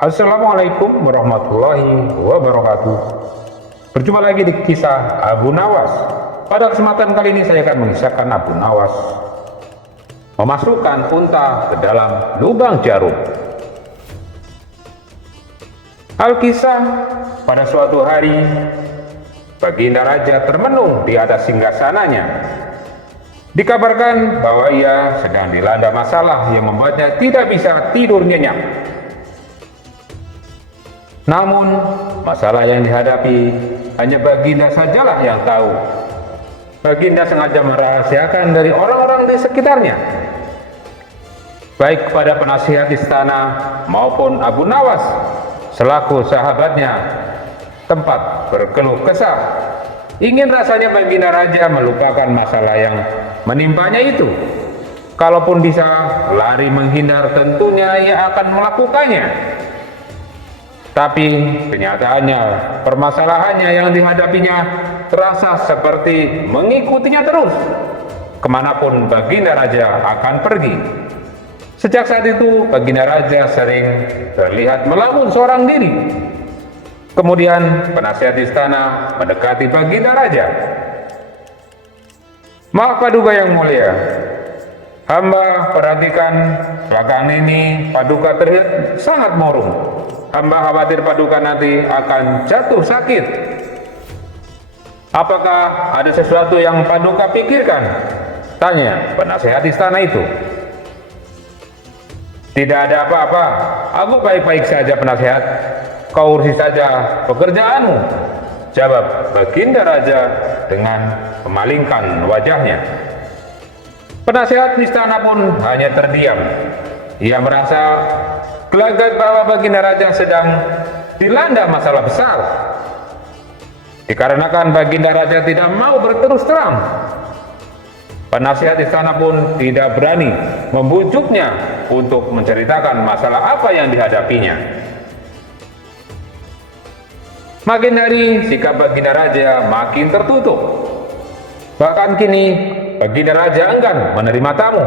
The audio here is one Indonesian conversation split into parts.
Assalamualaikum warahmatullahi wabarakatuh. Berjumpa lagi di kisah Abu Nawas. Pada kesempatan kali ini saya akan mengisahkan Abu Nawas memasukkan unta ke dalam lubang jarum. Alkisah, pada suatu hari Baginda Raja termenung di atas singgasananya. Dikabarkan bahwa ia sedang dilanda masalah yang membuatnya tidak bisa tidur nyenyak. Namun, masalah yang dihadapi hanya Baginda sajalah yang tahu. Baginda sengaja merahasiakan dari orang-orang di sekitarnya, baik kepada penasihat istana maupun Abu Nawas selaku sahabatnya, tempat berkeluh kesah. Ingin rasanya Baginda Raja melupakan masalah yang menimpanya itu. Kalaupun bisa lari menghindar, tentunya ia akan melakukannya. Tapi kenyataannya, permasalahannya yang dihadapinya terasa seperti mengikutinya terus. Kemanapun Baginda Raja akan pergi. Sejak saat itu, Baginda Raja sering terlihat melamun seorang diri. Kemudian penasihat istana mendekati Baginda Raja. "Maaf Paduka yang mulia, hamba perhatikan belakangan ini Paduka terlihat sangat murung. Hamba khawatir Paduka nanti akan jatuh sakit. Apakah ada sesuatu yang Paduka pikirkan?" tanya penasehat istana itu. "Tidak ada apa-apa, aku baik-baik saja penasehat. Kau urusi saja pekerjaanmu," jawab Baginda Raja dengan memalingkan wajahnya. Penasehat istana pun hanya terdiam. Ia merasa gelagat bahwa Baginda Raja sedang dilanda masalah besar. Dikarenakan Baginda Raja tidak mau berterus terang, penasihat istana pun tidak berani membujuknya untuk menceritakan masalah apa yang dihadapinya. Makin hari sikap Baginda Raja makin tertutup. Bahkan kini Baginda Raja enggan menerima tamu.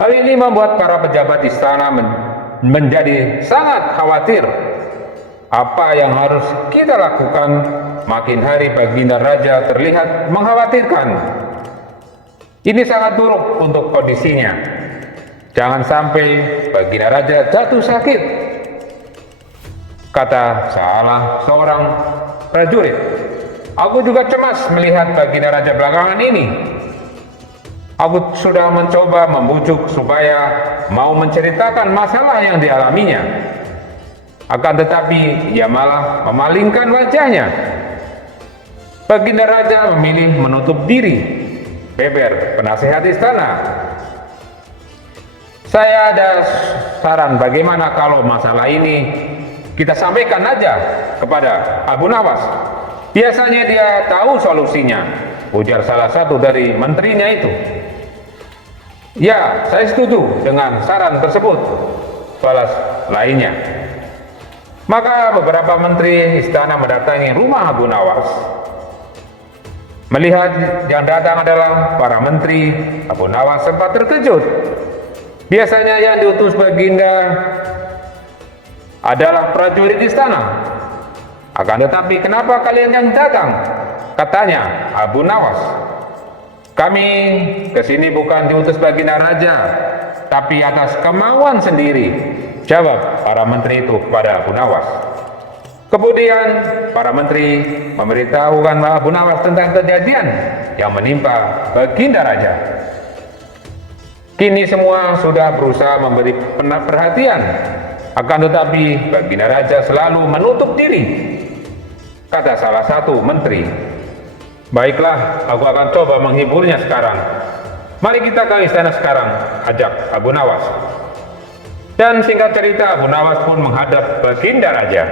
Hal ini membuat para pejabat istana menjadi sangat khawatir. Apa yang harus kita lakukan? Makin hari Baginda Raja terlihat mengkhawatirkan. Ini sangat buruk untuk kondisinya. Jangan sampai Baginda Raja jatuh sakit, kata salah seorang prajurit. "Aku juga cemas melihat Baginda Raja belakangan ini. Aku sudah mencoba membujuk supaya mau menceritakan masalah yang dialaminya. Akan tetapi ia malah memalingkan wajahnya." Baginda Raja memilih menutup diri, beber penasehat istana. "Saya ada saran, bagaimana kalau masalah ini kita sampaikan aja kepada Abu Nawas. Biasanya dia tahu solusinya," ujar salah satu dari menterinya itu. "Ya, saya setuju dengan saran tersebut," balas lainnya. Maka beberapa menteri istana mendatangi rumah Abu Nawas. Melihat yang datang adalah para menteri, Abu Nawas sempat terkejut. Biasanya yang diutus Baginda adalah prajurit istana. "Akan tetapi kenapa kalian yang datang?" katanya Abu Nawas. "Kami kesini bukan diutus Baginda Raja, tapi atas kemauan sendiri," jawab para menteri itu kepada Abu Nawas. Kemudian para menteri memberitahukan Abu Nawas tentang kejadian yang menimpa Baginda Raja. Kini semua sudah berusaha memberi perhatian, akan tetapi Baginda Raja selalu menutup diri, kata salah satu menteri. "Baiklah, aku akan coba menghiburnya sekarang. Mari kita ke istana sekarang," ajak Abu Nawas. Dan singkat cerita, Abu Nawas pun menghadap Baginda Raja.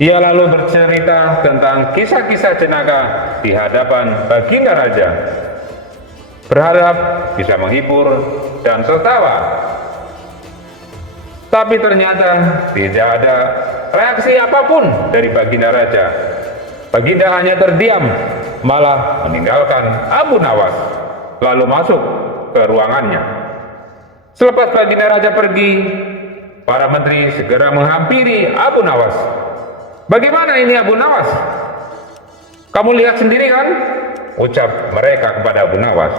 Ia lalu bercerita tentang kisah-kisah jenaka di hadapan Baginda Raja, berharap bisa menghibur dan tertawa. Tapi ternyata tidak ada reaksi apapun dari Baginda Raja. Baginda hanya terdiam, malah meninggalkan Abu Nawas, lalu masuk ke ruangannya. Selepas Baginda Raja pergi, Para menteri segera menghampiri Abu Nawas. "Bagaimana ini Abu Nawas? Kamu lihat sendiri kan?" ucap mereka kepada Abu Nawas.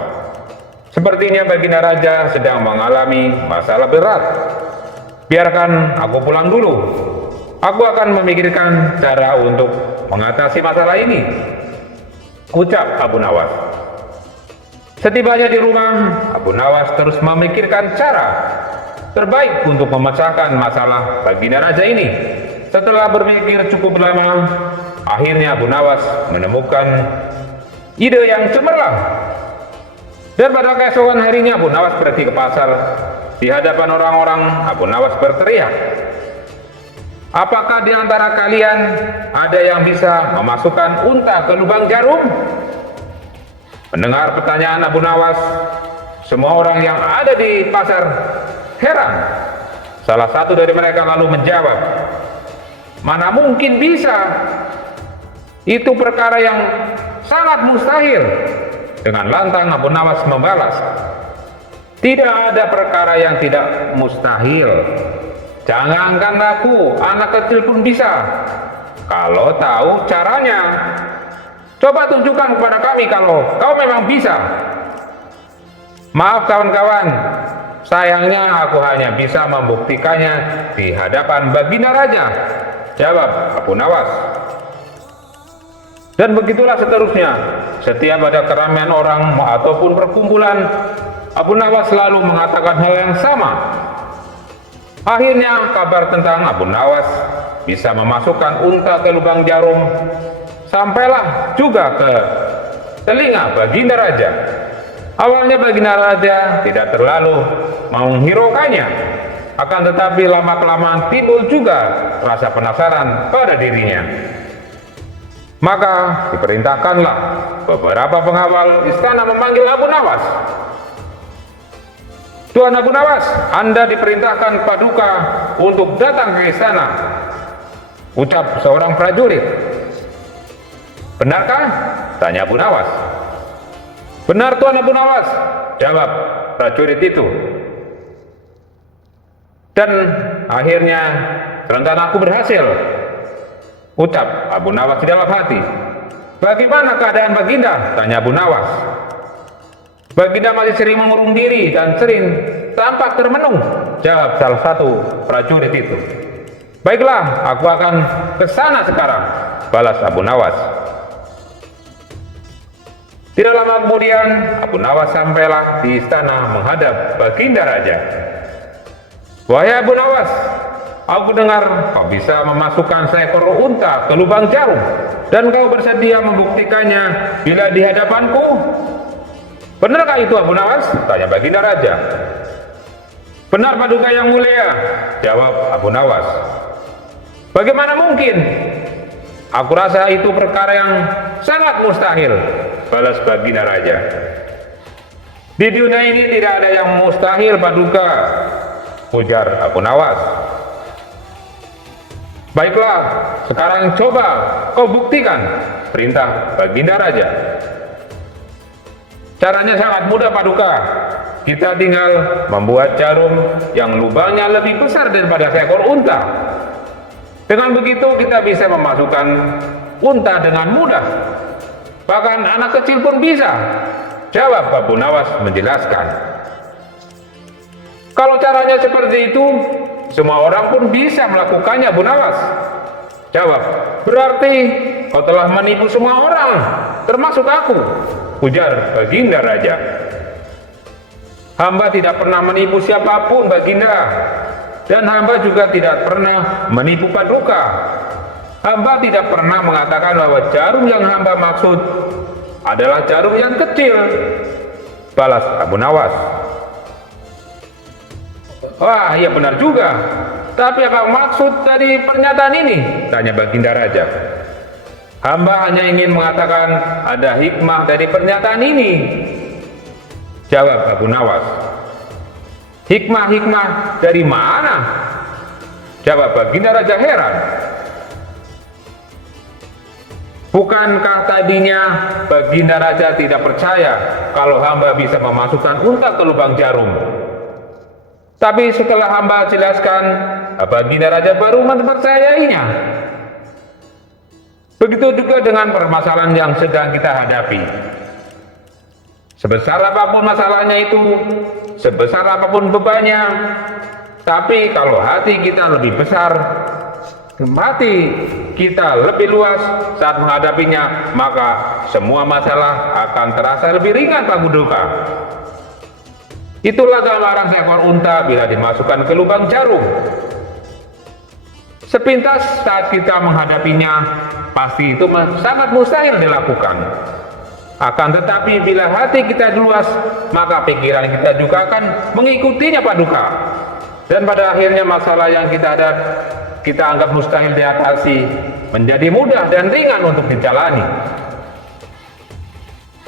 "Sepertinya Baginda Raja sedang mengalami masalah berat. Biarkan aku pulang dulu. Aku akan memikirkan cara untuk mengatasi masalah ini," ucap Abu Nawas. Setibanya di rumah, Abu Nawas terus memikirkan cara terbaik untuk memecahkan masalah Baginda Raja ini. Setelah berpikir cukup lama, akhirnya Abu Nawas menemukan ide yang cemerlang. Dan pada keesokan harinya Abu Nawas pergi ke pasar. Di hadapan orang-orang, Abu Nawas berteriak, "Apakah di antara kalian ada yang bisa memasukkan unta ke lubang jarum?" Mendengar pertanyaan Abu Nawas, semua orang yang ada di pasar heran. Salah satu dari mereka lalu menjawab, "Mana mungkin bisa? Itu perkara yang sangat mustahil." Dengan lantang Abu Nawas membalas, "Tidak ada perkara yang tidak mustahil. Jangankan aku, anak kecil pun bisa. Kalau tahu caranya, coba tunjukkan kepada kami kalau kau memang bisa." "Maaf kawan-kawan, sayangnya aku hanya bisa membuktikannya di hadapan Baginda Raja," jawab Abu Nawas. Dan begitulah seterusnya. Setiap ada keramaian orang ataupun perkumpulan, Abu Nawas selalu mengatakan hal yang sama. Akhirnya kabar tentang Abu Nawas bisa memasukkan unta ke lubang jarum sampailah juga ke telinga Baginda Raja. Awalnya Baginda Raja tidak terlalu menghiraukannya, akan tetapi lama-kelamaan timbul juga rasa penasaran pada dirinya. Maka diperintahkanlah beberapa pengawal istana memanggil Abu Nawas. "Tuan Abu Nawas, Anda diperintahkan Paduka untuk datang ke istana," ucap seorang prajurit. "Benarkah?" tanya Abu Nawas. "Benar Tuan Abu Nawas," jawab prajurit itu. "Dan akhirnya rencanaku berhasil," ucap Abu Nawas di dalam hati. "Bagaimana keadaan Baginda?" tanya Abu Nawas. "Baginda masih sering mengurung diri dan sering tampak termenung," jawab salah satu prajurit itu. "Baiklah, aku akan ke sana sekarang," balas Abu Nawas. Tidak lama kemudian, Abu Nawas sampailah di istana menghadap Baginda Raja. "Wahai Abu Nawas, aku dengar kau bisa memasukkan seekor unta ke lubang jarum, dan kau bersedia membuktikannya bila di hadapanku. Benarkah itu Abu Nawas?" tanya Baginda Raja. "Benar Paduka yang mulia," jawab Abu Nawas. "Bagaimana mungkin? Aku rasa itu perkara yang sangat mustahil," balas Baginda Raja. "Di dunia ini tidak ada yang mustahil Paduka," ujar Abu Nawas. "Baiklah, sekarang coba kau buktikan," perintah Baginda Raja. "Caranya sangat mudah Paduka. Kita tinggal membuat jarum yang lubangnya lebih besar daripada seekor unta. Dengan begitu kita bisa memasukkan unta dengan mudah. Bahkan anak kecil pun bisa," jawab Abu Nawas menjelaskan. "Kalau caranya seperti itu, semua orang pun bisa melakukannya Abu Nawas," jawab. "Berarti kau telah menipu semua orang, termasuk aku," ujar Baginda Raja. "Hamba tidak pernah menipu siapapun Baginda, dan hamba juga tidak pernah menipu Paduka. Hamba tidak pernah mengatakan bahwa jarum yang hamba maksud adalah jarum yang kecil," balas Abu Nawas. "Wah, iya benar juga. Tapi apa maksud dari pernyataan ini?" tanya Baginda Raja. "Hamba hanya ingin mengatakan ada hikmah dari pernyataan ini," jawab Abu Nawas. "Hikmah dari mana?" jawab Baginda Raja heran. "Bukankah tadinya Baginda Raja tidak percaya kalau hamba bisa memasukkan unta ke lubang jarum?" Tapi setelah hamba jelaskan, baginda raja baru mempercayainya. Begitu juga dengan permasalahan yang sedang kita hadapi. Sebesar apapun masalahnya itu, sebesar apapun bebannya, tapi kalau hati kita lebih besar, hati kita lebih luas saat menghadapinya, maka semua masalah akan terasa lebih ringan Pak Buduka. Itulah gambaran seekor unta bila dimasukkan ke lubang jarum. Sepintas saat kita menghadapinya, pasti itu sangat mustahil dilakukan. Akan tetapi bila hati kita luas, maka pikiran kita juga akan mengikutinya Pak Duka. Dan pada akhirnya masalah yang kita anggap mustahil diatasi menjadi mudah dan ringan untuk dijalani.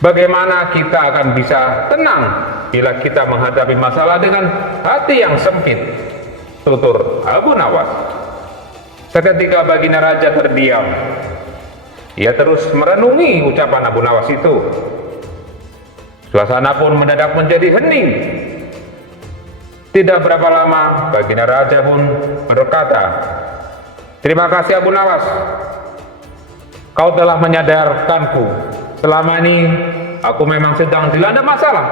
Bagaimana kita akan bisa tenang bila kita menghadapi masalah dengan hati yang sempit? Tutur Abu Nawas. Seketika baginda raja terdiam. Ia terus merenungi ucapan Abu Nawas itu. Suasana pun mendadak menjadi hening. Tidak berapa lama baginda raja pun berkata, "Terima kasih Abu Nawas. Kau telah menyadarkanku. Selama ini aku memang sedang dilanda masalah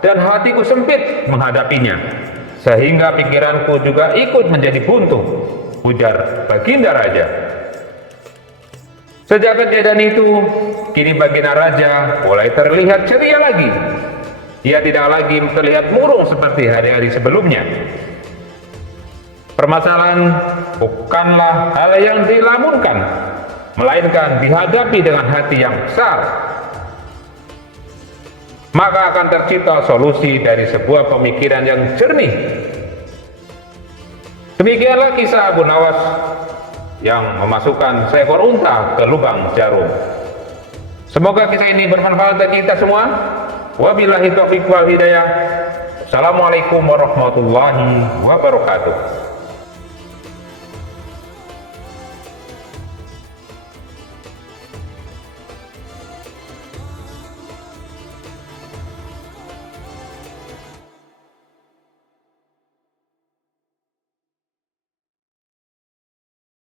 dan hatiku sempit menghadapinya, sehingga pikiranku juga ikut menjadi buntu," ujar baginda raja. Sejak kejadian itu, kini baginda raja mulai terlihat ceria lagi. Ia tidak lagi terlihat murung seperti hari-hari sebelumnya. Permasalahan bukanlah hal yang dilamunkan, melainkan dihadapi dengan hati yang besar. Maka akan tercipta solusi dari sebuah pemikiran yang jernih. Demikianlah kisah Abu Nawas yang memasukkan seekor unta ke lubang jarum. Semoga kisah ini bermanfaat bagi kita semua. Wabillahi taufiq wal hidayah. Assalamualaikum warahmatullahi wabarakatuh.